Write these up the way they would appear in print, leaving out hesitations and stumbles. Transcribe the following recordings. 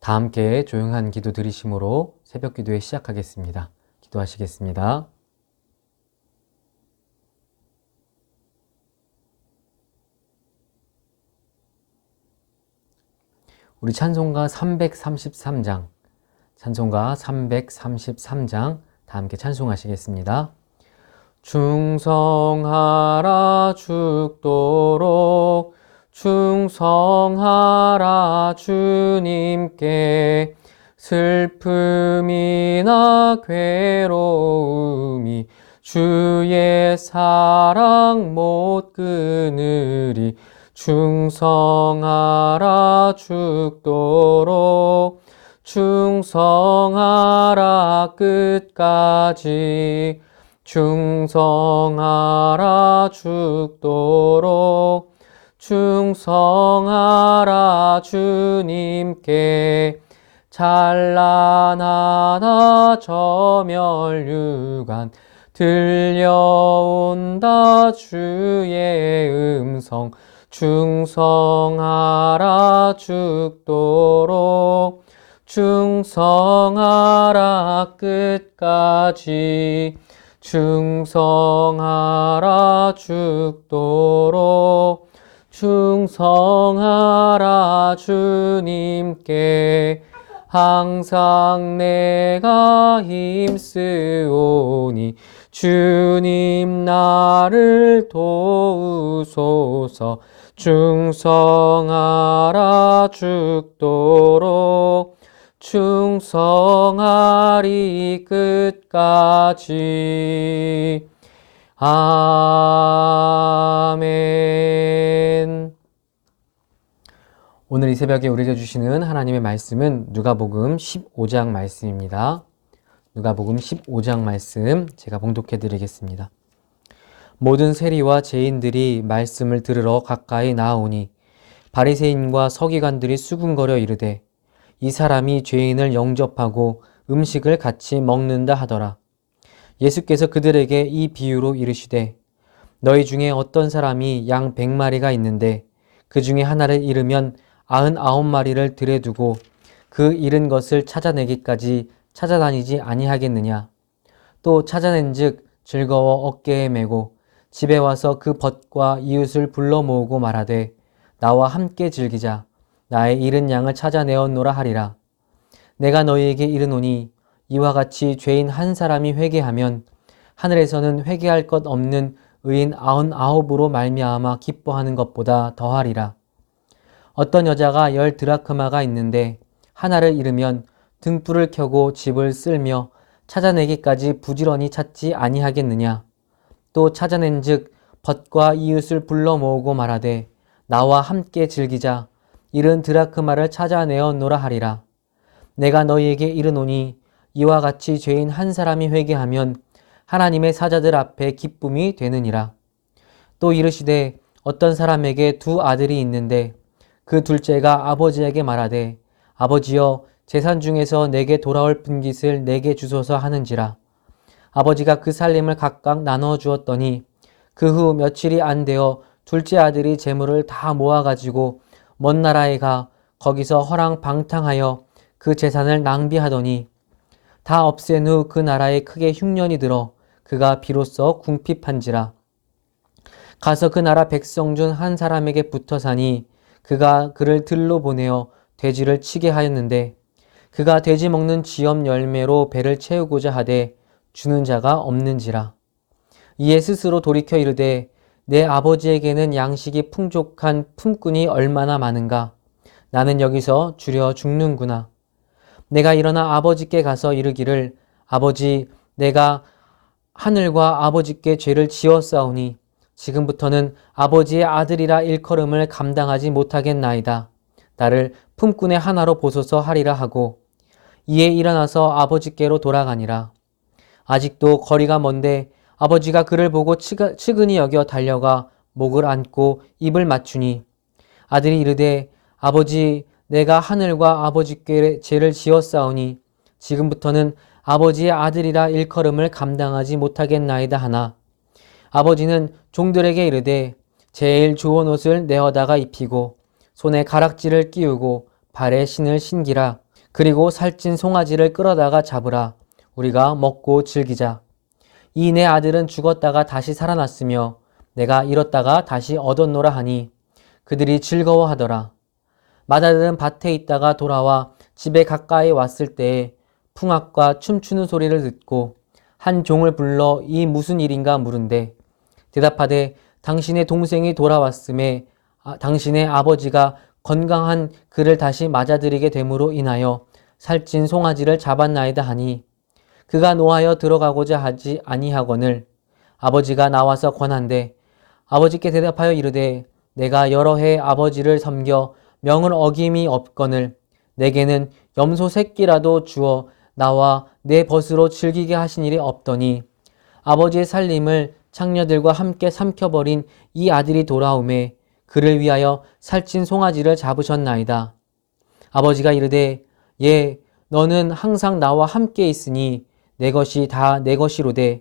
다 함께 조용한 기도 드리심으로 새벽 기도회 시작하겠습니다. 기도하시겠습니다. 우리 찬송가 333장, 찬송가 333장 다 함께 찬송하시겠습니다. 충성하라 죽도록 충성하라 주님께 슬픔이나 괴로움이 주의 사랑 못 끊으리 충성하라 죽도록 충성하라 끝까지 충성하라 죽도록 충성하라 주님께 찬란하다 저멸유관 들려온다 주의 음성 충성하라 죽도록 충성하라 끝까지 충성하라 죽도록 충성하라 주님께 항상 내가 힘쓰오니 주님 나를 도우소서 충성하라 죽도록 충성하리 끝까지. 아멘. 오늘 이 새벽에 우리에게 주시는 하나님의 말씀은 누가복음 15장 말씀입니다. 누가복음 15장 말씀 제가 봉독해 드리겠습니다. 모든 세리와 죄인들이 말씀을 들으러 가까이 나아오니 바리새인과 서기관들이 수군거려 이르되 이 사람이 죄인을 영접하고 음식을 같이 먹는다 하더라. 예수께서 그들에게 이 비유로 이르시되 너희 중에 어떤 사람이 양 100마리가 있는데 그 중에 하나를 잃으면 99마리를 들에 두고 그 잃은 것을 찾아내기까지 찾아다니지 아니하겠느냐. 또 찾아낸즉 즐거워 어깨에 메고 집에 와서 그 벗과 이웃을 불러 모으고 말하되 나와 함께 즐기자. 나의 잃은 양을 찾아내었노라 하리라. 내가 너희에게 이르노니 이와 같이 죄인 한 사람이 회개하면 하늘에서는 회개할 것 없는 의인 99으로 말미암아 기뻐하는 것보다 더하리라. 어떤 여자가 10 드라크마가 있는데 하나를 잃으면 등불을 켜고 집을 쓸며 찾아내기까지 부지런히 찾지 아니하겠느냐. 또 찾아낸즉 벗과 이웃을 불러 모으고 말하되 나와 함께 즐기자. 잃은 드라크마를 찾아내었노라 하리라. 내가 너희에게 이르노니 이와 같이 죄인 한 사람이 회개하면 하나님의 사자들 앞에 기쁨이 되느니라. 또 이르시되 어떤 사람에게 2 아들이 있는데 그 둘째가 아버지에게 말하되 아버지여 재산 중에서 내게 돌아올 분깃을 내게 주소서 하는지라. 아버지가 그 살림을 각각 나눠 주었더니 그 후 며칠이 안 되어 둘째 아들이 재물을 다 모아가지고 먼 나라에 가 거기서 허랑방탕하여 그 재산을 낭비하더니 다 없앤 후 그 나라에 크게 흉년이 들어 그가 비로소 궁핍한지라. 가서 그 나라 백성 중 한 사람에게 붙어 사니 그가 그를 들로 보내어 돼지를 치게 하였는데 그가 돼지 먹는 지엄 열매로 배를 채우고자 하되 주는 자가 없는지라. 이에 스스로 돌이켜 이르되 내 아버지에게는 양식이 풍족한 품꾼이 얼마나 많은가. 나는 여기서 주려 죽는구나. 내가 일어나 아버지께 가서 이르기를 아버지 내가 하늘과 아버지께 죄를 지었사오니 지금부터는 아버지의 아들이라 일컬음을 감당하지 못하겠나이다. 나를 품꾼의 하나로 보소서 하리라 하고 이에 일어나서 아버지께로 돌아가니라. 아직도 거리가 먼데 아버지가 그를 보고 측은히 여겨 달려가 목을 안고 입을 맞추니 아들이 이르되 아버지 내가 하늘과 아버지께 죄를 지었사오니 지금부터는 아버지의 아들이라 일컬음을 감당하지 못하겠나이다 하나 아버지는 종들에게 이르되 제일 좋은 옷을 내어다가 입히고 손에 가락지를 끼우고 발에 신을 신기라. 그리고 살찐 송아지를 끌어다가 잡으라. 우리가 먹고 즐기자. 이 내 아들은 죽었다가 다시 살아났으며 내가 잃었다가 다시 얻었노라 하니 그들이 즐거워하더라. 맏아들은 밭에 있다가 돌아와 집에 가까이 왔을 때에 풍악과 춤추는 소리를 듣고 한 종을 불러 이 무슨 일인가 물은데 대답하되 당신의 동생이 돌아왔음에 당신의 아버지가 건강한 그를 다시 맞아들이게 됨으로 인하여 살찐 송아지를 잡았나이다 하니 그가 노하여 들어가고자 하지 아니하거늘 아버지가 나와서 권한대 아버지께 대답하여 이르되 내가 여러 해 아버지를 섬겨 명을 어김이 없거늘 내게는 염소 새끼라도 주어 나와 내 벗으로 즐기게 하신 일이 없더니 아버지의 살림을 창녀들과 함께 삼켜버린 이 아들이 돌아오매 그를 위하여 살찐 송아지를 잡으셨나이다. 아버지가 이르되 예 너는 항상 나와 함께 있으니 내 것이 다 내 것이로되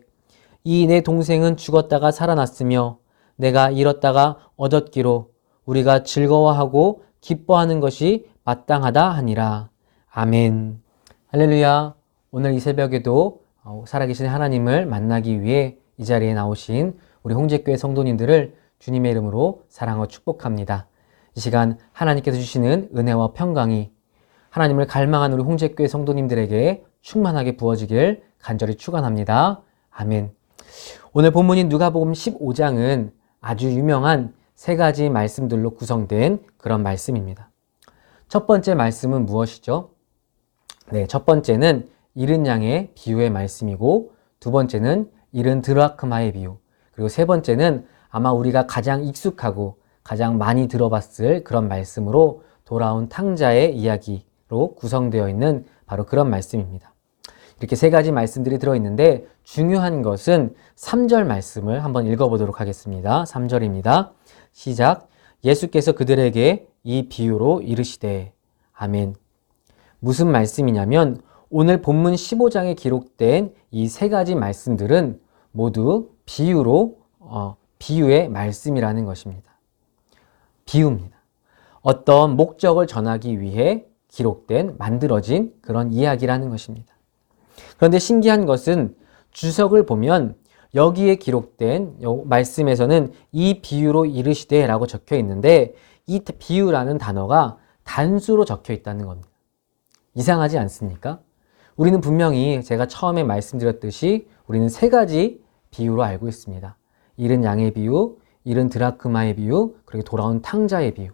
이 내 동생은 죽었다가 살아났으며 내가 잃었다가 얻었기로 우리가 즐거워하고 기뻐하는 것이 마땅하다 하니라. 아멘. 할렐루야. 오늘 이 새벽에도 살아계신 하나님을 만나기 위해 이 자리에 나오신 우리 홍제교회 성도님들을 주님의 이름으로 사랑하고 축복합니다. 이 시간 하나님께서 주시는 은혜와 평강이 하나님을 갈망하는 우리 홍제교회 성도님들에게 충만하게 부어지길 간절히 축원합니다. 아멘. 오늘 본문인 누가복음 15장은 아주 유명한 세 가지 말씀들로 구성된 그런 말씀입니다. 첫 번째 말씀은 무엇이죠? 네, 첫 번째는 잃은 양의 비유의 말씀이고 두 번째는 잃은 드라크마의 비유, 그리고 세 번째는 아마 우리가 가장 익숙하고 가장 많이 들어봤을 그런 말씀으로 돌아온 탕자의 이야기로 구성되어 있는 바로 그런 말씀입니다. 이렇게 세 가지 말씀들이 들어있는데 중요한 것은 3절 말씀을 한번 읽어보도록 하겠습니다. 3절입니다. 시작. 예수께서 그들에게 이 비유로 이르시되. 아멘. 무슨 말씀이냐면 오늘 본문 15장에 기록된 이 세 가지 말씀들은 모두 비유의 말씀이라는 것입니다. 비유입니다. 어떤 목적을 전하기 위해 기록된, 만들어진 그런 이야기라는 것입니다. 그런데 신기한 것은 주석을 보면 여기에 기록된 말씀에서는 이 비유로 이르시되 라고 적혀 있는데 이 비유라는 단어가 단수로 적혀 있다는 겁니다. 이상하지 않습니까? 우리는 분명히 제가 처음에 말씀드렸듯이 우리는 세 가지 비유로 알고 있습니다. 잃은 양의 비유, 잃은 드라크마의 비유, 그리고 돌아온 탕자의 비유.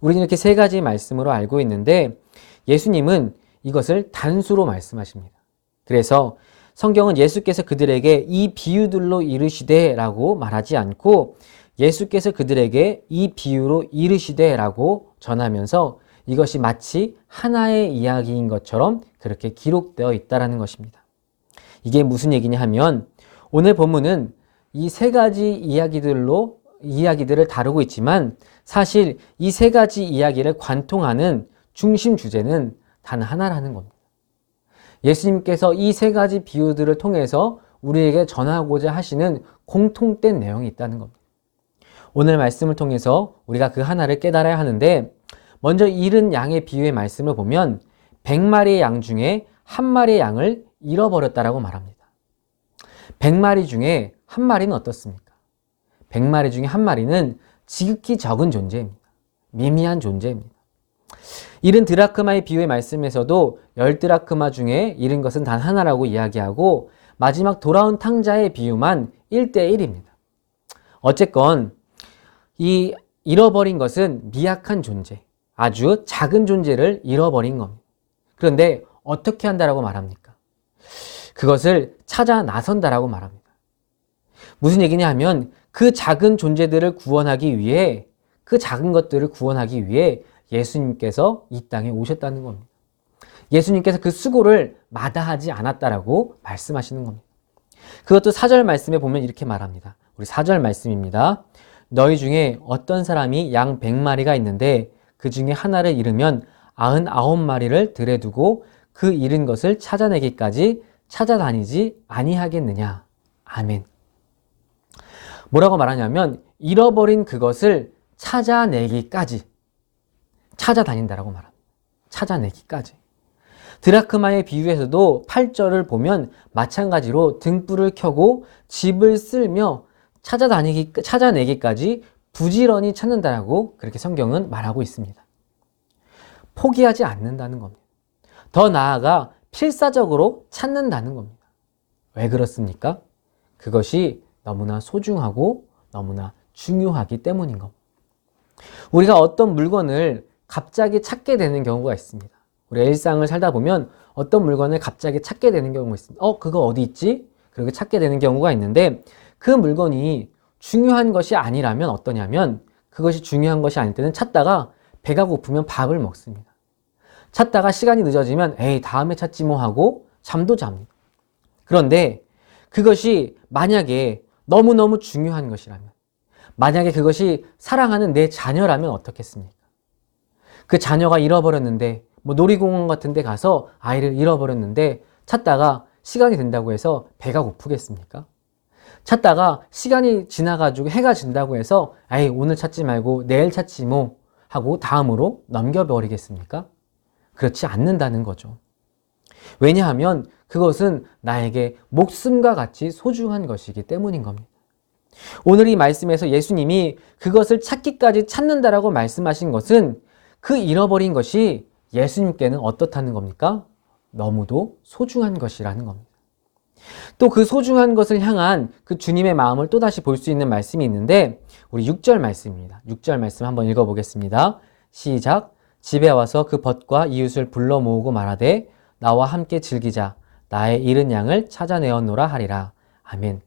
우리는 이렇게 세 가지 말씀으로 알고 있는데 예수님은 이것을 단수로 말씀하십니다. 그래서 성경은 예수께서 그들에게 이 비유들로 이르시되 라고 말하지 않고 예수께서 그들에게 이 비유로 이르시되 라고 전하면서 이것이 마치 하나의 이야기인 것처럼 그렇게 기록되어 있다는 것입니다. 이게 무슨 얘기냐 하면 오늘 본문은 이 세 가지 이야기들을 다루고 있지만 사실 이 세 가지 이야기를 관통하는 중심 주제는 단 하나라는 겁니다. 예수님께서 이 세 가지 비유들을 통해서 우리에게 전하고자 하시는 공통된 내용이 있다는 겁니다. 오늘 말씀을 통해서 우리가 그 하나를 깨달아야 하는데 먼저 잃은 양의 비유의 말씀을 보면 100마리의 양 중에 한 마리의 양을 잃어버렸다라고 말합니다. 100마리 중에 한 마리는 어떻습니까? 100마리 중에 한 마리는 지극히 적은 존재입니다. 미미한 존재입니다. 잃은 드라크마의 비유의 말씀에서도 10드라크마 중에 잃은 것은 단 하나라고 이야기하고 마지막 돌아온 탕자의 비유만 1대1입니다. 어쨌건 이 잃어버린 것은 미약한 존재, 아주 작은 존재를 잃어버린 겁니다. 그런데 어떻게 한다라고 말합니까? 그것을 찾아 나선다라고 말합니다. 무슨 얘기냐 하면 그 작은 존재들을 구원하기 위해 그 작은 것들을 구원하기 위해 예수님께서 이 땅에 오셨다는 겁니다. 예수님께서 그 수고를 마다하지 않았다라고 말씀하시는 겁니다. 그것도 4절 말씀에 보면 이렇게 말합니다. 우리 4절 말씀입니다. 너희 중에 어떤 사람이 양 100마리가 있는데 그 중에 하나를 잃으면 99마리를 들에 두고 그 잃은 것을 찾아내기까지 찾아다니지 아니하겠느냐. 아멘. 뭐라고 말하냐면 잃어버린 그것을 찾아내기까지 찾아다닌다라고 말합니다. 찾아내기까지. 드라크마의 비유에서도 8절을 보면 마찬가지로 등불을 켜고 집을 쓸며 찾아내기까지 부지런히 찾는다라고 그렇게 성경은 말하고 있습니다. 포기하지 않는다는 겁니다. 더 나아가 필사적으로 찾는다는 겁니다. 왜 그렇습니까? 그것이 너무나 소중하고 너무나 중요하기 때문인 겁니다. 우리가 어떤 물건을 갑자기 찾게 되는 경우가 있습니다. 우리 일상을 살다 보면 어떤 물건을 갑자기 찾게 되는 경우가 있습니다. 그거 어디 있지? 그렇게 찾게 되는 경우가 있는데 그 물건이 중요한 것이 아니라면 어떠냐면 그것이 중요한 것이 아닐 때는 찾다가 배가 고프면 밥을 먹습니다. 찾다가 시간이 늦어지면 에이 다음에 찾지 뭐 하고 잠도 잡니다. 그런데 그것이 만약에 너무너무 중요한 것이라면 만약에 그것이 사랑하는 내 자녀라면 어떻겠습니까? 그 자녀가 잃어버렸는데 놀이공원 같은 데 가서 아이를 잃어버렸는데 찾다가 시간이 된다고 해서 배가 고프겠습니까? 찾다가 시간이 지나가지고 해가 진다고 해서 에이 오늘 찾지 말고 내일 찾지 뭐 하고 다음으로 넘겨버리겠습니까? 그렇지 않는다는 거죠. 왜냐하면 그것은 나에게 목숨과 같이 소중한 것이기 때문인 겁니다. 오늘 이 말씀에서 예수님이 그것을 찾기까지 찾는다라고 말씀하신 것은 그 잃어버린 것이 예수님께는 어떻다는 겁니까? 너무도 소중한 것이라는 겁니다. 또 그 소중한 것을 향한 그 주님의 마음을 또다시 볼 수 있는 말씀이 있는데 우리 6절 말씀입니다. 6절 말씀 한번 읽어보겠습니다. 시작. 집에 와서 그 벗과 이웃을 불러 모으고 말하되 나와 함께 즐기자. 나의 잃은 양을 찾아내었노라 하리라. 아멘.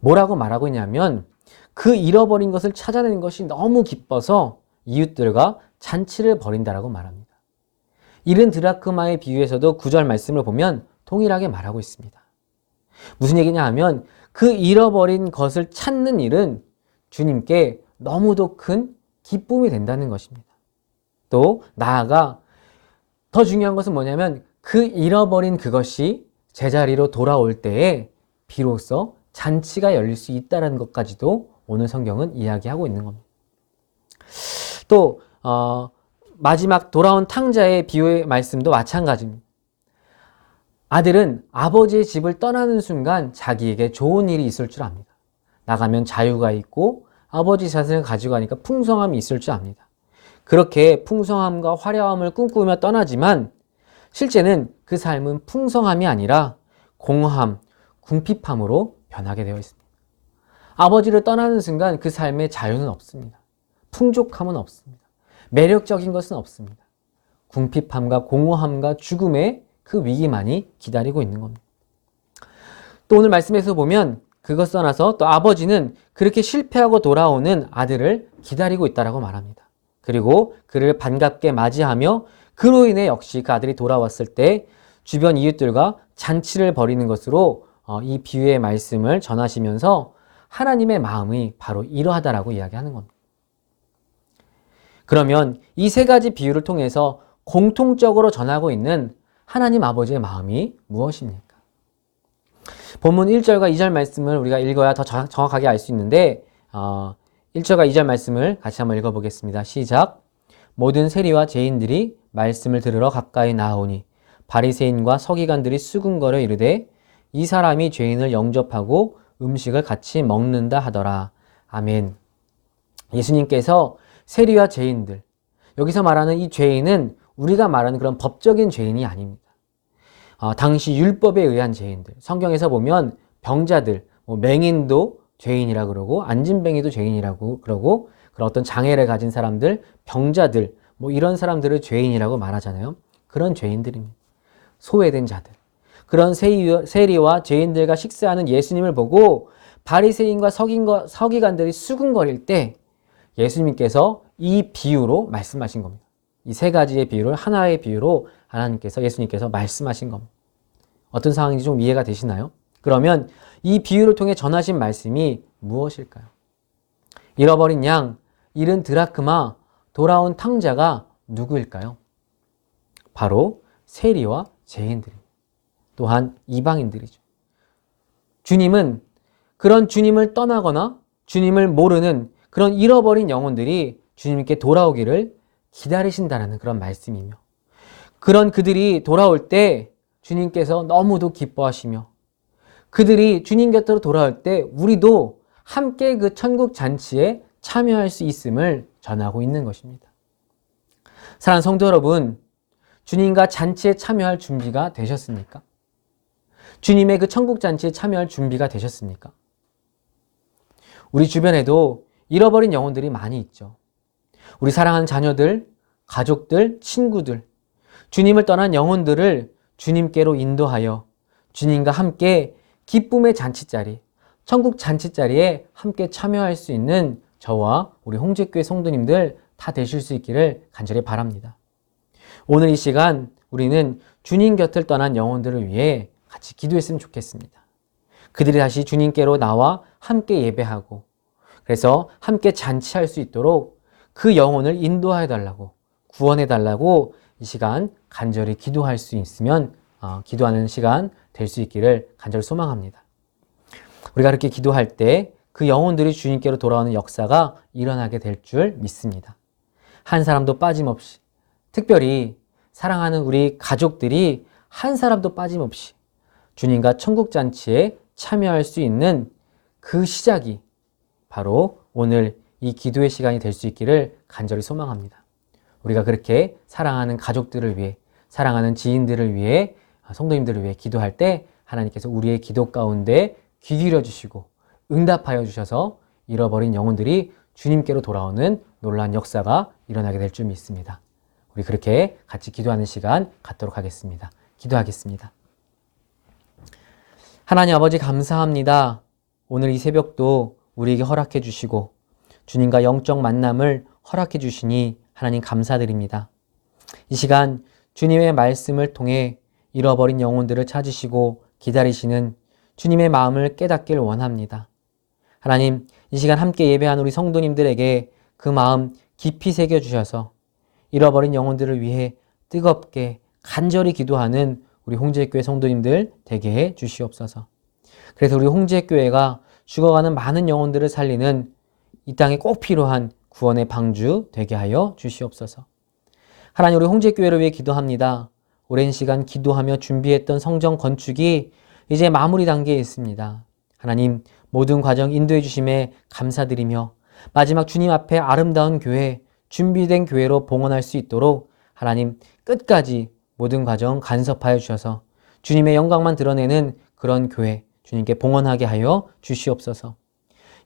뭐라고 말하고 있냐면 그 잃어버린 것을 찾아내는 것이 너무 기뻐서 이웃들과 잔치를 벌인다라고 말합니다. 잃은 드라크마의 비유에서도 9절 말씀을 보면 동일하게 말하고 있습니다. 무슨 얘기냐 하면 그 잃어버린 것을 찾는 일은 주님께 너무도 큰 기쁨이 된다는 것입니다. 또 나아가 더 중요한 것은 뭐냐면 그 잃어버린 그것이 제자리로 돌아올 때에 비로소 잔치가 열릴 수 있다는 것까지도 오늘 성경은 이야기하고 있는 겁니다. 또 마지막 돌아온 탕자의 비유의 말씀도 마찬가지입니다. 아들은 아버지의 집을 떠나는 순간 자기에게 좋은 일이 있을 줄 압니다. 나가면 자유가 있고 아버지 자신을 가지고 가니까 풍성함이 있을 줄 압니다. 그렇게 풍성함과 화려함을 꿈꾸며 떠나지만 실제는 그 삶은 풍성함이 아니라 공허함, 궁핍함으로 변하게 되어 있습니다. 아버지를 떠나는 순간 그 삶에 자유는 없습니다. 풍족함은 없습니다. 매력적인 것은 없습니다. 궁핍함과 공허함과 죽음의 그 위기만이 기다리고 있는 겁니다. 또 오늘 말씀에서 보면 그것 떠나서 또 아버지는 그렇게 실패하고 돌아오는 아들을 기다리고 있다라고 말합니다. 그리고 그를 반갑게 맞이하며 그로 인해 역시 그 아들이 돌아왔을 때 주변 이웃들과 잔치를 벌이는 것으로 이 비유의 말씀을 전하시면서 하나님의 마음이 바로 이러하다라고 이야기하는 겁니다. 그러면 이 세 가지 비유를 통해서 공통적으로 전하고 있는 하나님 아버지의 마음이 무엇입니까? 본문 1절과 2절 말씀을 우리가 읽어야 더 정확하게 알 수 있는데 1절과 2절 말씀을 같이 한번 읽어보겠습니다. 시작. 모든 세리와 죄인들이 말씀을 들으러 가까이 나아오니 바리새인과 서기관들이 수군거려 이르되 이 사람이 죄인을 영접하고 음식을 같이 먹는다 하더라. 아멘. 예수님께서 세리와 죄인들, 여기서 말하는 이 죄인은 우리가 말하는 그런 법적인 죄인이 아닙니다. 당시 율법에 의한 죄인들, 성경에서 보면 병자들, 맹인도 죄인이라 그러고 안진뱅이도 죄인이라고 그러고 그런 어떤 장애를 가진 사람들, 병자들, 이런 사람들을 죄인이라고 말하잖아요. 그런 죄인들입니다. 소외된 자들. 그런 세리와 죄인들과 식사하는 예수님을 보고 바리새인과 서기관들이 수군거릴 때 예수님께서 이 비유로 말씀하신 겁니다. 이 세 가지의 비유를 하나의 비유로 예수님께서 말씀하신 겁니다. 어떤 상황인지 좀 이해가 되시나요? 그러면 이 비유를 통해 전하신 말씀이 무엇일까요? 잃어버린 양, 잃은 드라크마, 돌아온 탕자가 누구일까요? 바로 세리와 죄인들입니다. 또한 이방인들이죠. 주님은 그런 주님을 떠나거나 주님을 모르는 그런 잃어버린 영혼들이 주님께 돌아오기를 기다리신다는 그런 말씀이며 그런 그들이 돌아올 때 주님께서 너무도 기뻐하시며 그들이 주님 곁으로 돌아올 때 우리도 함께 그 천국 잔치에 참여할 수 있음을 전하고 있는 것입니다. 사랑하는 성도 여러분, 주님과 잔치에 참여할 준비가 되셨습니까? 주님의 그 천국 잔치에 참여할 준비가 되셨습니까? 우리 주변에도 잃어버린 영혼들이 많이 있죠. 우리 사랑하는 자녀들, 가족들, 친구들, 주님을 떠난 영혼들을 주님께로 인도하여 주님과 함께 기쁨의 잔치자리, 천국 잔치자리에 함께 참여할 수 있는 저와 우리 홍제교회 성도님들 다 되실 수 있기를 간절히 바랍니다. 오늘 이 시간 우리는 주님 곁을 떠난 영혼들을 위해 같이 기도했으면 좋겠습니다. 그들이 다시 주님께로 나와 함께 예배하고 그래서 함께 잔치할 수 있도록 그 영혼을 인도해 달라고 구원해 달라고 이 시간 간절히 기도할 수 있으면 기도하는 시간 될 수 있기를 간절히 소망합니다. 우리가 그렇게 기도할 때 그 영혼들이 주님께로 돌아오는 역사가 일어나게 될 줄 믿습니다. 한 사람도 빠짐없이, 특별히 사랑하는 우리 가족들이 한 사람도 빠짐없이 주님과 천국잔치에 참여할 수 있는 그 시작이 바로 오늘 이 기도의 시간이 될 수 있기를 간절히 소망합니다. 우리가 그렇게 사랑하는 가족들을 위해, 사랑하는 지인들을 위해, 성도님들을 위해 기도할 때 하나님께서 우리의 기도 가운데 귀 기울여 주시고 응답하여 주셔서 잃어버린 영혼들이 주님께로 돌아오는 놀라운 역사가 일어나게 될 줄 믿습니다. 우리 그렇게 같이 기도하는 시간 갖도록 하겠습니다. 기도하겠습니다. 하나님 아버지 감사합니다. 오늘 이 새벽도 우리에게 허락해 주시고 주님과 영적 만남을 허락해 주시니 하나님 감사드립니다. 이 시간 주님의 말씀을 통해 잃어버린 영혼들을 찾으시고 기다리시는 주님의 마음을 깨닫길 원합니다. 하나님, 이 시간 함께 예배한 우리 성도님들에게 그 마음 깊이 새겨주셔서 잃어버린 영혼들을 위해 뜨겁게 간절히 기도하는 우리 홍제교회 성도님들 되게 해 주시옵소서. 그래서 우리 홍제교회가 죽어가는 많은 영혼들을 살리는 이 땅에 꼭 필요한 구원의 방주 되게 하여 주시옵소서. 하나님, 우리 홍제교회를 위해 기도합니다. 오랜 시간 기도하며 준비했던 성전 건축이 이제 마무리 단계에 있습니다. 하나님, 모든 과정 인도해 주심에 감사드리며 마지막 주님 앞에 아름다운 교회, 준비된 교회로 봉헌할 수 있도록 하나님 끝까지 모든 과정 간섭하여 주셔서 주님의 영광만 드러내는 그런 교회 주님께 봉헌하게 하여 주시옵소서.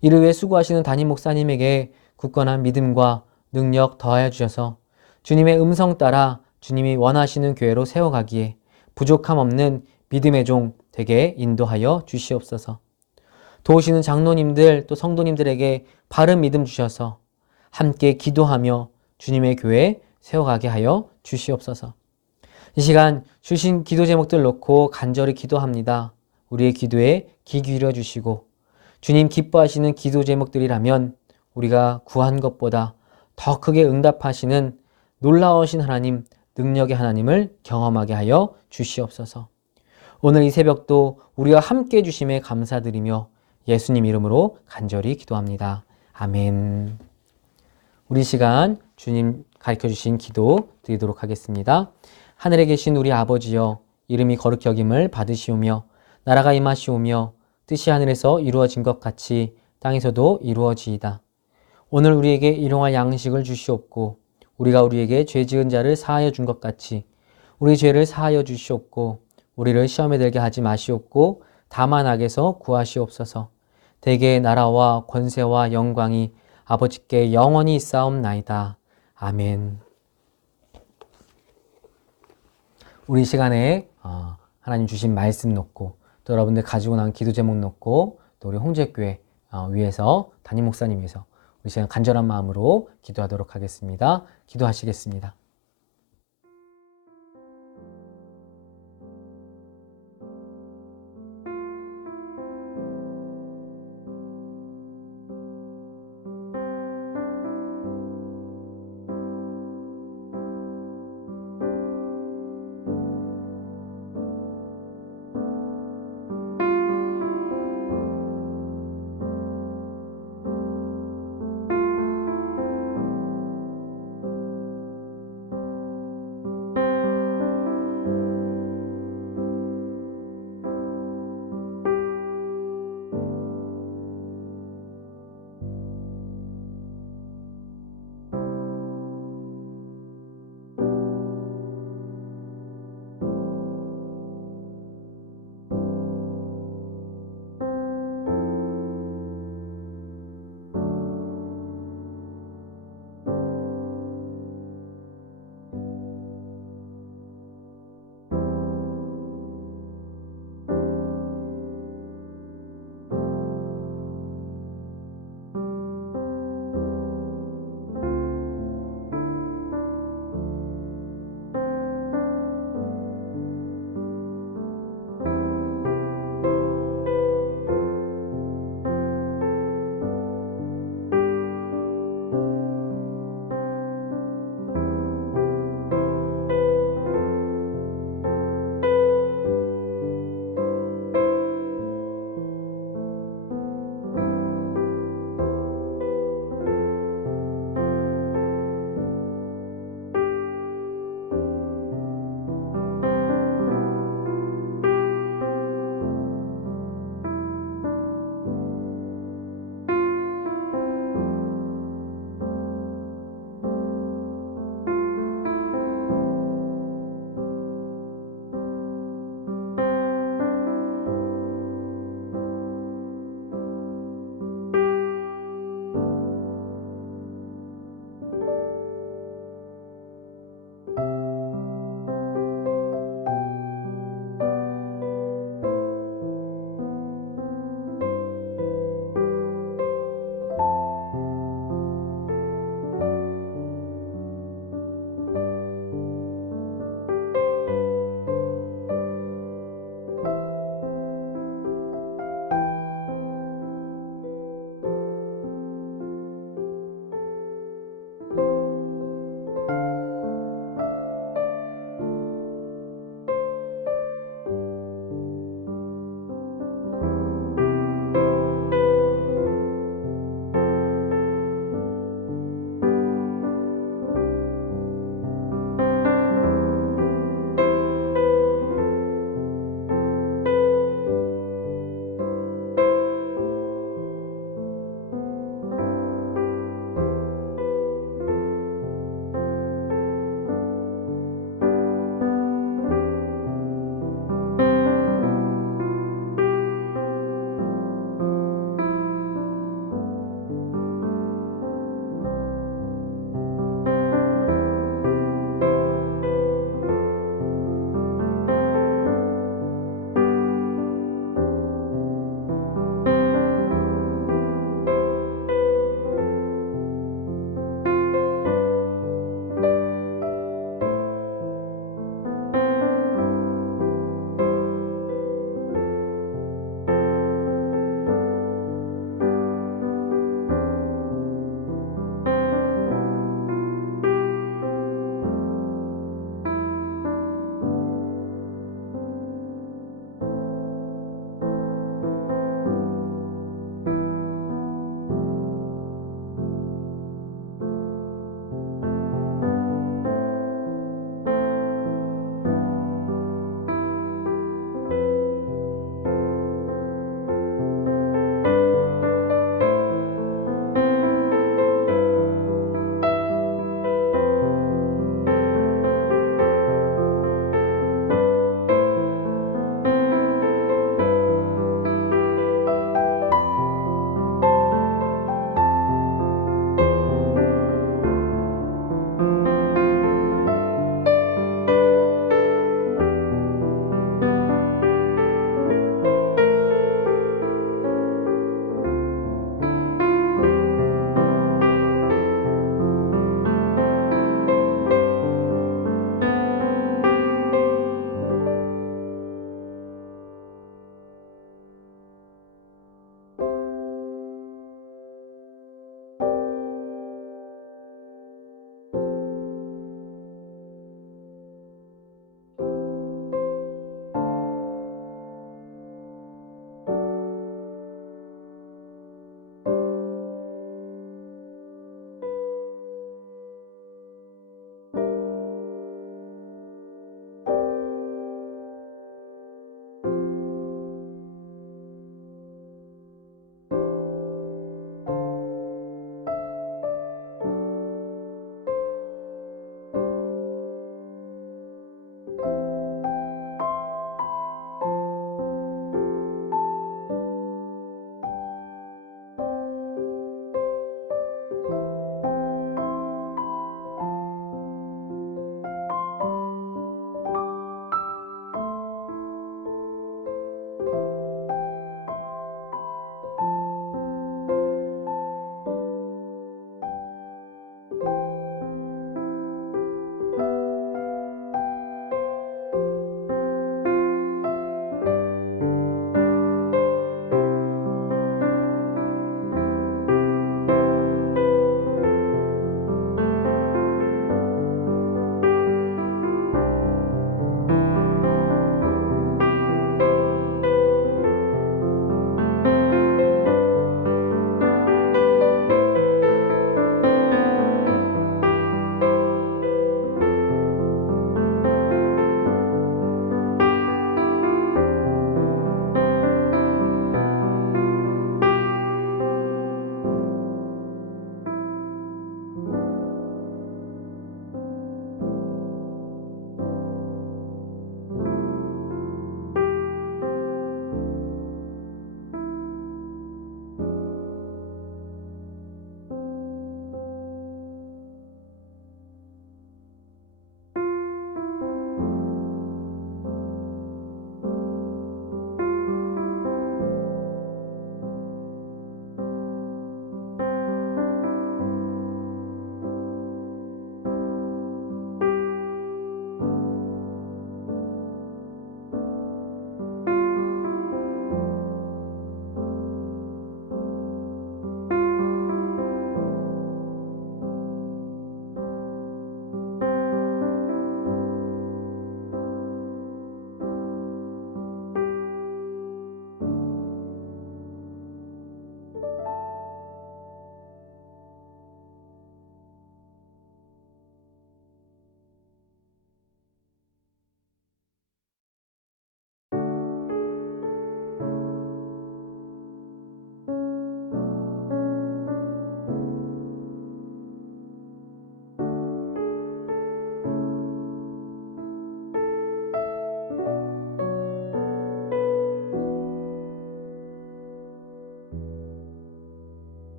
이를 위해 수고하시는 담임 목사님에게 굳건한 믿음과 능력 더하여 주셔서 주님의 음성 따라 주님이 원하시는 교회로 세워가기에 부족함 없는 믿음의 종 되게 인도하여 주시옵소서. 도우시는 장로님들 또 성도님들에게 바른 믿음 주셔서 함께 기도하며 주님의 교회 세워가게 하여 주시옵소서. 이 시간 주신 기도 제목들 놓고 간절히 기도합니다. 우리의 기도에 귀 기울여 주시고 주님 기뻐하시는 기도 제목들이라면 우리가 구한 것보다 더 크게 응답하시는 놀라우신 하나님, 능력의 하나님을 경험하게 하여 주시옵소서. 오늘 이 새벽도 우리와 함께 해주심에 감사드리며 예수님 이름으로 간절히 기도합니다. 아멘. 우리 시간 주님 가르쳐주신 기도 드리도록 하겠습니다. 하늘에 계신 우리 아버지여, 이름이 거룩히 여김을 받으시오며 나라가 임하시오며 뜻이 하늘에서 이루어진 것 같이 땅에서도 이루어지이다. 오늘 우리에게 일용할 양식을 주시옵고 우리가 우리에게 죄 지은 자를 사하여 준 것 같이 우리 죄를 사하여 주시옵고 우리를 시험에 들게 하지 마시옵고 다만 악에서 구하시옵소서. 대개의 나라와 권세와 영광이 아버지께 영원히 있사옵나이다. 아멘. 우리 시간에 하나님 주신 말씀 놓고 또 여러분들 가지고 나온 기도 제목 놓고 또 우리 홍제교회 위해서 담임 목사님 위해서 우리 시간 간절한 마음으로 기도하도록 하겠습니다. 기도하시겠습니다.